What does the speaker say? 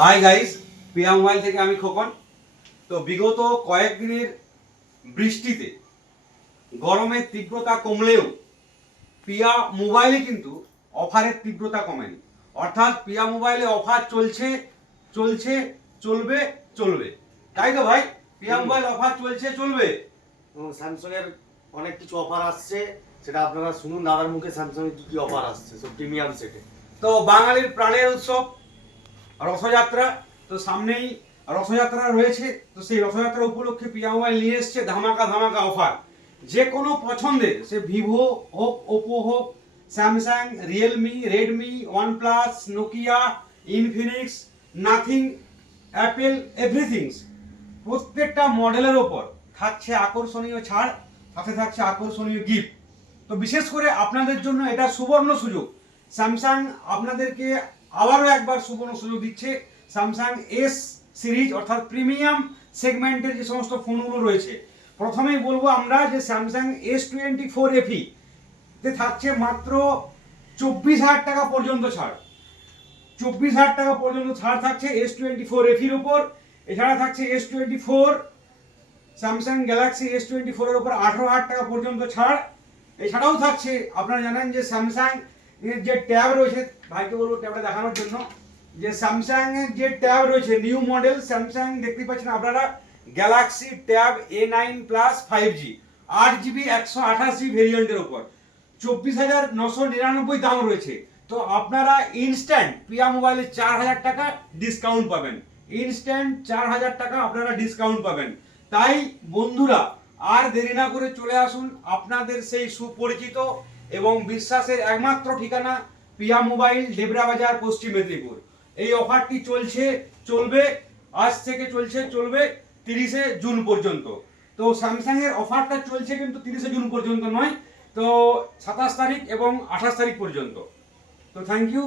Hi guys, পিয়া mobile থেকে আমি খোকন। তো বিগত কয়েকদিনের বৃষ্টিতে গরমের তীব্রতা কমলেও পিয়া মোবাইলে কিন্তু অফারের তীব্রতা কমেনি। অর্থাৎ পিয়া মোবাইলে অফার চলছে চলছে চলবে চলবে, তাই তো ভাই? পিয়া মোবাইল অফার চলছে চলবে। স্যামসাং এর অনেক কিছু অফার আসছে, সেটা আপনারা শুনুন দাদার মুখে স্যামসাং এর কি কি অফার আসছে সব প্রিমিয়াম সেটে। তো বাঙালির প্রাণের উৎসব রথযাত্রা, তো সামনেই রথযাত্রা রয়েছে। তো সেই রথযাত্রা উপলক্ষে পিয়া মোবাইল নিয়ে এসছে ধামাকা ধামাকা অফার। যে কোনো পছন্দের, সে ভিভো হোক, ওপো হোক, Samsung, Realme, Redmi, OnePlus, Nokia, Infinix, nothing, Apple, everythings, প্রত্যেকটা মডেলের ওপর থাকছে আকর্ষণীয় ছাড়, সাথে থাকছে আকর্ষণীয় গিফট। তো বিশেষ করে আপনাদের জন্য এটা সুবর্ণ সুযোগ। স্যামসাং আপনাদেরকে আবারও একবার সুবর্ণ সুযোগ দিচ্ছে। স্যামসাং এস সিরিজ অর্থাৎ প্রিমিয়াম সেগমেন্টের যে সমস্ত ফোনগুলো রয়েছে, প্রথমেই বলবো আমরা যে স্যামসাং S24 FE তে থাকছে মাত্র 24,000 টাকা পর্যন্ত ছাড়। 24,000 টাকা পর্যন্ত ছাড় থাকছে S24 FE এর উপর। এছাড়া থাকছে S24, স্যামসাং গ্যালাক্সি S24 এর উপর 18,000 টাকা পর্যন্ত ছাড়। এছাড়াও থাকছে, আপনারা জানেন যে স্যামসাং এর যে ট্যাব রয়েছে, ভাইকে বলবো ট্যাবটা দেখানোর জন্য, যে স্যামসাং এর যে ট্যাব রয়েছে নিউ মডেল স্যামসাং, দেখতে পাচ্ছেন আপনারা, Galaxy tab A9 plus 5G 8GB 128GB ভেরিয়েন্টের উপর 24,999 দাম রয়েছে। তো আপনারা ইনস্ট্যান্ট পিয়া মোবাইলে 4,000 টাকা ডিসকাউন্ট পাবেন। ইনস্ট্যান্ট 4,000 টাকা আপনারা ডিসকাউন্ট পাবেন। তাই বন্ধুরা, আর দেরি না করে চলে আসুন আপনাদের সেই সুপরিচিত এবং বিশ্বাসের একমাত্র ঠিকানা পিয়া মোবাইল, ডেবরা বাজার, পশ্চিম মেদিনীপুর। এই অফারটি চলছে চলবে, আজ থেকে চলছে চলবে 30শে জুন পর্যন্ত। তো স্যামসাং এর অফারটা চলছে কিন্তু 30শে জুন পর্যন্ত নয়, তো 27 তারিখ এবং 28 তারিখ পর্যন্ত। তো থ্যাংক ইউ।